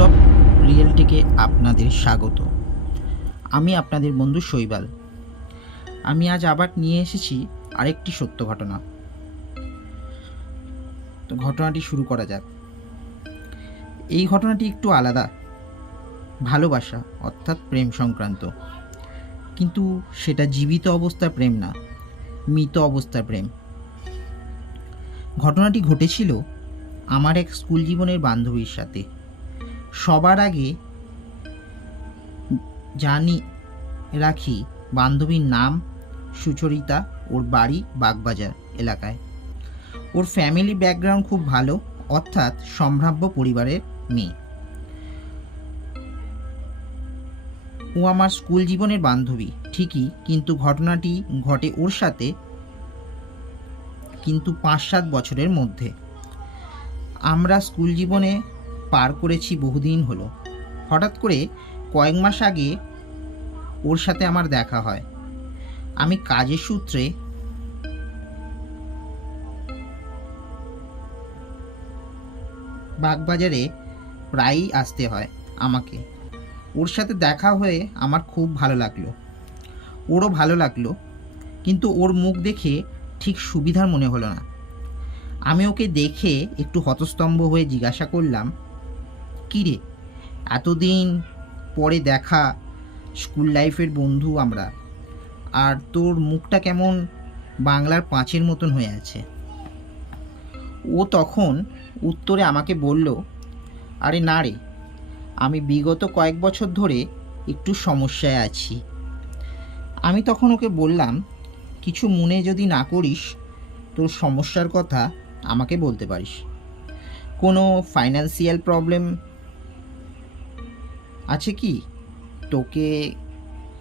সৌরভ রিয়েলটিকে আপনাদের স্বাগত। আমি আপনাদের বন্ধু শৈবাল। আমি আজ আবার নিয়ে এসেছি আরেকটি সত্য ঘটনা। তো ঘটনাটি শুরু করা যাক। এই ঘটনাটি একটু আলাদা, ভালোবাসা অর্থাৎ প্রেম সংক্রান্ত, কিন্তু সেটা জীবিত অবস্থার প্রেম না, মৃত অবস্থার প্রেম। ঘটনাটি ঘটেছিল আমার এক স্কুল জীবনের বান্ধবীর সাথে। সবার আগে জানি রাখি, বান্ধবীর নাম সুচরিতা, ওর বাড়ি বাগবাজার এলাকায়। ওর ফ্যামিলি ব্যাকগ্রাউন্ড খুব ভালো, অর্থাৎ সম্ভ্রাম্য পরিবারের মেয়ে। ও আমার স্কুল জীবনের বান্ধবী ঠিকই, কিন্তু ঘটনাটি ঘটে ওর সাথে কিন্তু 5-7 বছরের মধ্যে। আমরা স্কুল জীবনে পার করেছি বহুদিন হলো। হঠাৎ করে কয়েক মাস আগে ওর সাথে আমার দেখা হয়। আমি কাজের সূত্রে বাগবাজারে প্রায়ই আসতে হয় আমাকে। ওর সাথে দেখা হয়ে আমার খুব ভালো লাগলো, ওরও ভালো লাগলো, কিন্তু ওর মুখ দেখে ঠিক সুবিধার মনে হলো না। আমি ওকে দেখে একটু হতস্তম্ভ হয়ে জিজ্ঞাসা করলাম, কী রে, এতদিন পরে দেখা, স্কুল লাইফের বন্ধু আমরা, আর তোর মুখটা কেমন বাংলার পাঁচের মতন হয়ে আছে। ও তখন উত্তরে আমাকে বলল, আরে না রে, আমি বিগত কয়েক বছর ধরে একটু সমস্যায় আছি। আমি তখন ওকে বললাম, কিছু মনে যদি না করিস, তোর সমস্যার কথা আমাকে বলতে পারিস। কোনো ফাইন্যান্সিয়াল প্রবলেম আছে কি? তোকে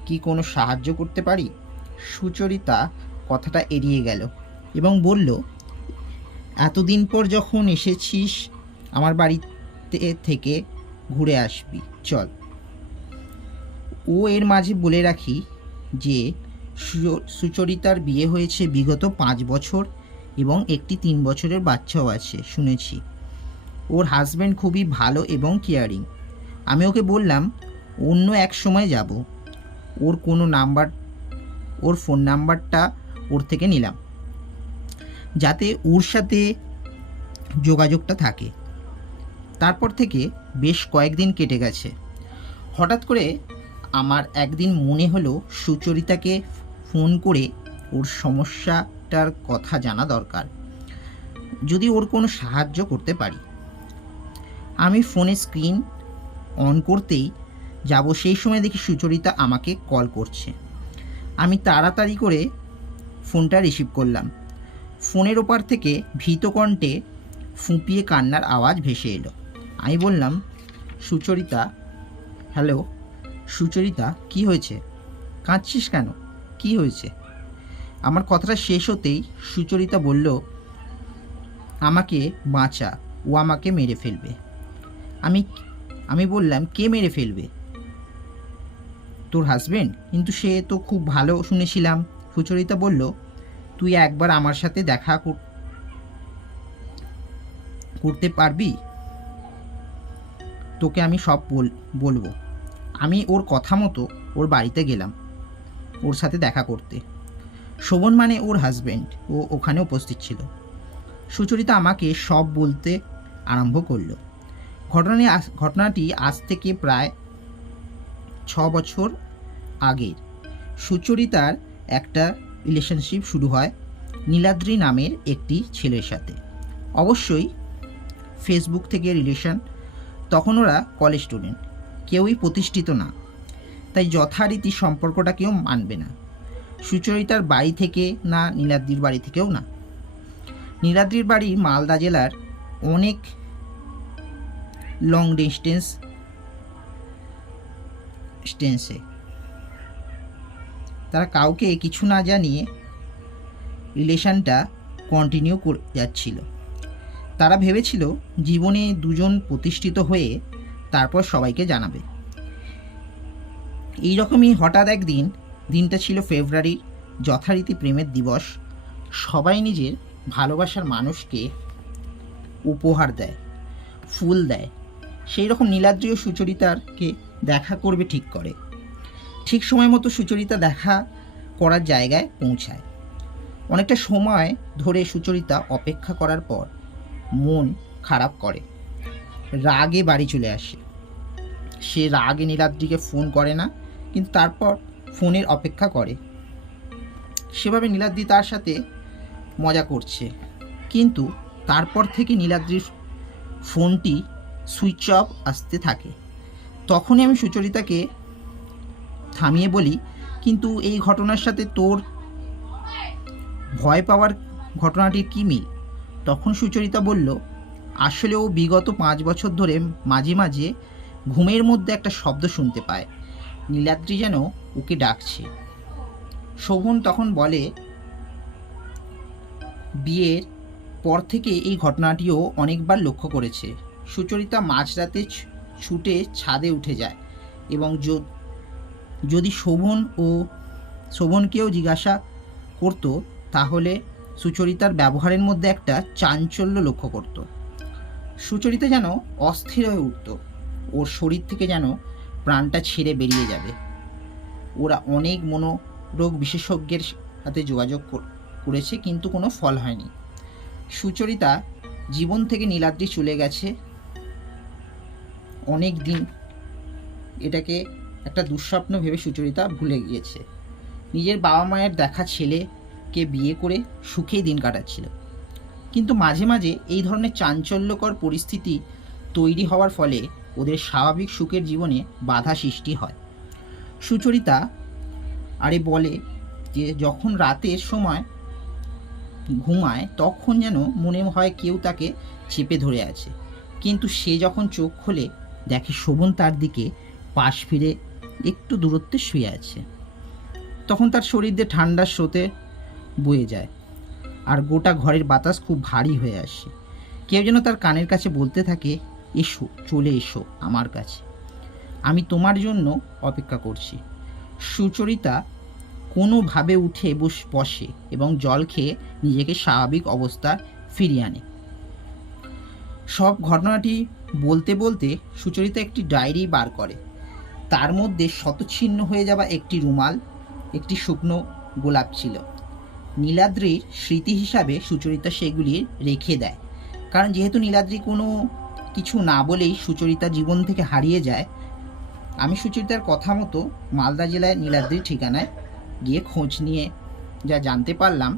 কি কোনো সাহায্য করতে পারি? সুচরিতা কথাটা এড়িয়ে গেল এবং বলল, এতদিন পর যখন এসেছিস আমার বাড়িতে থেকে ঘুরে আসবি, চল। ও এর মাঝে বলে রাখি যে সুচরিতার বিয়ে হয়েছে বিগত 5 বছর এবং একটি 3 বছরের বাচ্চাও আছে শুনেছি। ওর হাজব্যান্ড খুবই ভালো এবং কেয়ারিং। আমি ওকে বললাম অন্য এক সময় যাব। ওর ফোন নাম্বারটা ওর থেকে নিলাম, যাতে ওর সাথে যোগাযোগটা থাকে। তারপর থেকে বেশ কয়েকদিন কেটে গেছে। হঠাৎ করে আমার একদিন মনে হলো সুচরিতাকে ফোন করে ওর সমস্যাটার কথা জানা দরকার, যদি ওর কোনো সাহায্য করতে পারি। আমি ফোনে স্ক্রিন অন করতেই যাব, সেই সময় দেখি সুচরিতা আমাকে কল করছে। আমি তাড়াতাড়ি করে ফোনটা রিসিভ করলাম। ফোনের ওপার থেকে ভীত কণ্ঠে ফুঁপিয়ে কান্নার আওয়াজ ভেসে এলো। আমি বললাম, সুচরিতা। হ্যালো সুচরিতা, কি হয়েছে? কাঁদছিস কেন? কি হয়েছে? আমার কথাটা শেষ হতেই সুচরিতা বলল, আমাকে বাঁচা, ও আমাকে মেরে ফেলবে। আমি বললাম, কে মেরে ফেলবে? তোর হাজবেন্ড? কিন্তু সে তো খুব ভালো শুনেছিলাম। সুচরিতা বলল, তুই একবার আমার সাথে দেখা করতে পারবি? তোকে আমি সব বলবো। আমি ওর কথা মতো ওর বাড়িতে গেলাম ওর সাথে দেখা করতে। শোভন মানে ওর হাজব্যান্ড, ও ওখানে উপস্থিত ছিল। সুচরিতা আমাকে সব বলতে আরম্ভ করলো। ঘটনাটি আজ থেকে প্রায় 6 বছর আগের। সুচরিতার একটা রিলেশনশিপ শুরু হয় নীলাদ্রি নামের একটি ছেলের সাথে। অবশ্যই ফেসবুক থেকে রিলেশন। তখন ওরা কলেজ স্টুডেন্ট, কেউই প্রতিষ্ঠিত না, তাই যথারীতি সম্পর্কটা কেউ মানবে না। সুচরিতার বাড়ি থেকে না, নীলাদ্রির বাড়ি থেকেও না। নীলাদ্রির বাড়ি মালদা জেলার অনেক লং ডিস্টেন্সে। তারা কাউকে কিছু না জানিয়ে রিলেশনটা কন্টিনিউ করে যাচ্ছিল। তারা ভেবেছিল জীবনে দুজন প্রতিষ্ঠিত হয়ে তারপর সবাইকে জানাবে। এইরকমই হঠাৎ একদিন, দিনটা ছিল ফেব্রুয়ারির, যথারীতি প্রেমের দিবস। সবাই নিজের ভালোবাসার মানুষকে উপহার দেয়, ফুল দেয়। সেই রকম নীলাদ্রি ও সুচরিতাকে দেখা করবে ঠিক করে। ঠিক সময় মতো সুচরিতা দেখা করার জায়গায় পৌঁছায়। অনেকটা সময় ধরে সুচরিতা অপেক্ষা করার পর মন খারাপ করে, রাগে বাড়ি চলে আসে। সে রাগে নীলাদ্রিকে ফোন করে না, কিন্তু তারপর ফোনের অপেক্ষা করে। সেভাবে নীলাদ্রি তার সাথে মজা করছে, কিন্তু তারপর থেকে নীলাদ্রির ফোনটি সুইচ অফ আসতে থাকে। তখনই আমি সুচরিতাকে থামিয়ে বলি, কিন্তু এই ঘটনার সাথে তোর ভয় পাওয়ার ঘটনাটির কী মিল? তখন সুচরিতা বলল, আসলে ও বিগত 5 বছর ধরে মাঝে মাঝে ঘুমের মধ্যে একটা শব্দ শুনতে পায়, নীলাদ্রি যেন ওকে ডাকছে। শোভন তখন বলে, বিয়ের পর থেকে এই ঘটনাটিও অনেকবার লক্ষ্য করেছে। সুচরিতা মাঝরাতে ছুটে ছাদে উঠে যায় এবং যদি শোভনকেও জিজ্ঞাসা করত, তাহলে সুচরিতার ব্যবহারের মধ্যে একটা চাঞ্চল্য লক্ষ্য করত। সুচরিতা যেন অস্থির হয়ে উঠত, ওর শরীর থেকে যেন প্রাণটা ছেড়ে বেরিয়ে যাবে। ওরা অনেক মনোরোগ বিশেষজ্ঞের সাথে যোগাযোগ করেছে, কিন্তু কোনো ফল হয়নি। সুচরিতা জীবন থেকে নীলাদ্রি চলে গেছে অনেক দিন। এটাকে একটা দুঃস্বপ্ন ভেবে সুচরিতা ভুলে গিয়েছে। নিজের বাবা মায়ের দেখা ছেলেকে বিয়ে করে সুখেই দিন কাটাচ্ছিল, কিন্তু মাঝে মাঝে এই ধরনের চাঞ্চল্যকর পরিস্থিতি তৈরি হওয়ার ফলে ওদের স্বাভাবিক সুখের জীবনে বাধা সৃষ্টি হয়। সুচরিতা বলে যে যখন রাতের সময় ঘুমায় তখন যেন মনে হয় কেউ তাকে চেপে ধরে আছে, কিন্তু সে যখন চোখ খোলে দেখে শোভন তার দিকে পাশ ফিরে একটু দূরত্বে শুয়ে আছে। তখন তার শরীর দিয়ে ঠান্ডা স্রোতে বয়ে যায়, আর গোটা ঘরের বাতাস খুব ভারী হয়ে আসে। কেউ যেন তার কানের কাছে বলতে থাকে, এসো, চলে এসো আমার কাছে, আমি তোমার জন্য অপেক্ষা করছি। সুচরিতা কোনোভাবে উঠে বসে এবং জল খেয়ে নিজেকে স্বাভাবিক অবস্থা ফিরিয়ে আনে। সব ঘটনাটি বলতে বলতে সুচরিতা একটি ডায়েরি বার করে। তার মধ্যে শতচ্ছিন্ন হয়ে যাওয়া একটি রুমাল, একটি শুকনো গোলাপ ছিল। নীলাদ্রির স্মৃতি হিসাবে সুচরিতা সেগুলি রেখে দেয়, কারণ যেহেতু নীলাদ্রি কোনো কিছু না বলেই সুচরিতা জীবন থেকে হারিয়ে যায়। আমি সুচরিতার কথা মতো মালদা জেলায় নীলাদ্রির ঠিকানায় গিয়ে খোঁজ নিয়ে যা জানতে পারলাম,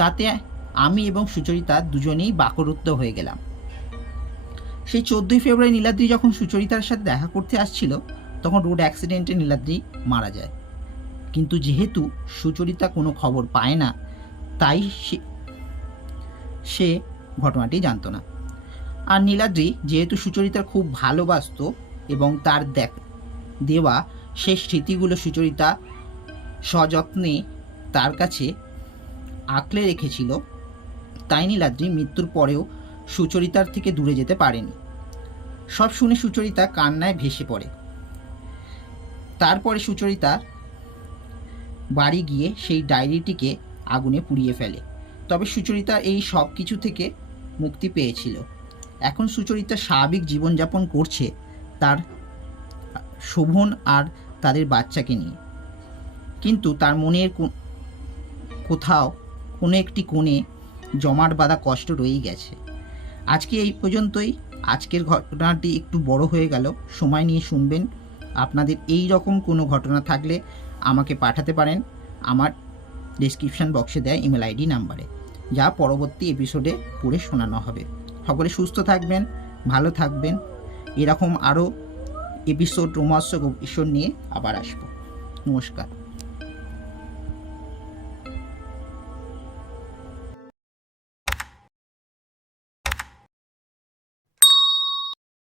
তাতে আমি এবং সুচরিতা দুজনেই বাকরুদ্ধ হয়ে গেলাম। সেই 14ই ফেব্রুয়ারি নীলাদ্রি যখন সুচরিতার সাথে দেখা করতে আসছিল, তখন রোড অ্যাক্সিডেন্টে নীলাদ্রি মারা যায়। কিন্তু যেহেতু সুচরিতা কোনো খবর পায় না, তাই সে ঘটনাটি জানতো না। আর নীলাদ্রি যেহেতু সুচরিতার খুব ভালোবাসতো এবং তার দেওয়া সেই স্মৃতিগুলো সুচরিতা সযত্নে তার কাছে আঁকলে রেখেছিল, তাই নীলাদ্রি মৃত্যুর পরেও সুচরিতার থেকে দূরে যেতে পারেনি। সব শুনে সুচরিতা কান্নায় ভেসে পড়ে। তারপরে সুচরিতা বাড়ি গিয়ে সেই ডায়েরিটিকে আগুনে পুড়িয়ে ফেলে। তবে সুচরিতা এই সব কিছু থেকে মুক্তি পেয়েছিল। এখন সুচরিতা স্বাভাবিক জীবনযাপন করছে তার শোভন আর তাদের বাচ্চাকে নিয়ে, কিন্তু তার মনের কোথাও কোনো একটি কোণে জমাট বাঁধা কষ্ট রয়েই গেছে। আজকে এই পর্যন্তই। আজকের ঘটনাটি একটু বড় হয়ে গেল, সময় নিয়ে শুনবেন। আপনাদের এই রকম কোনো ঘটনা থাকলে আমাকে পাঠাতে পারেন আমার ডেসক্রিপশন বক্সে দেয় ইমেল আইডি নাম্বারে, যা পরবর্তী এপিসোডে পড়ে শোনানো হবে। সকলে সুস্থ থাকবেন, ভালো থাকবেন। এরকম আরও এপিসোড রোমাঞ্চক এপিসোড নিয়ে আবার আসবো। নমস্কার।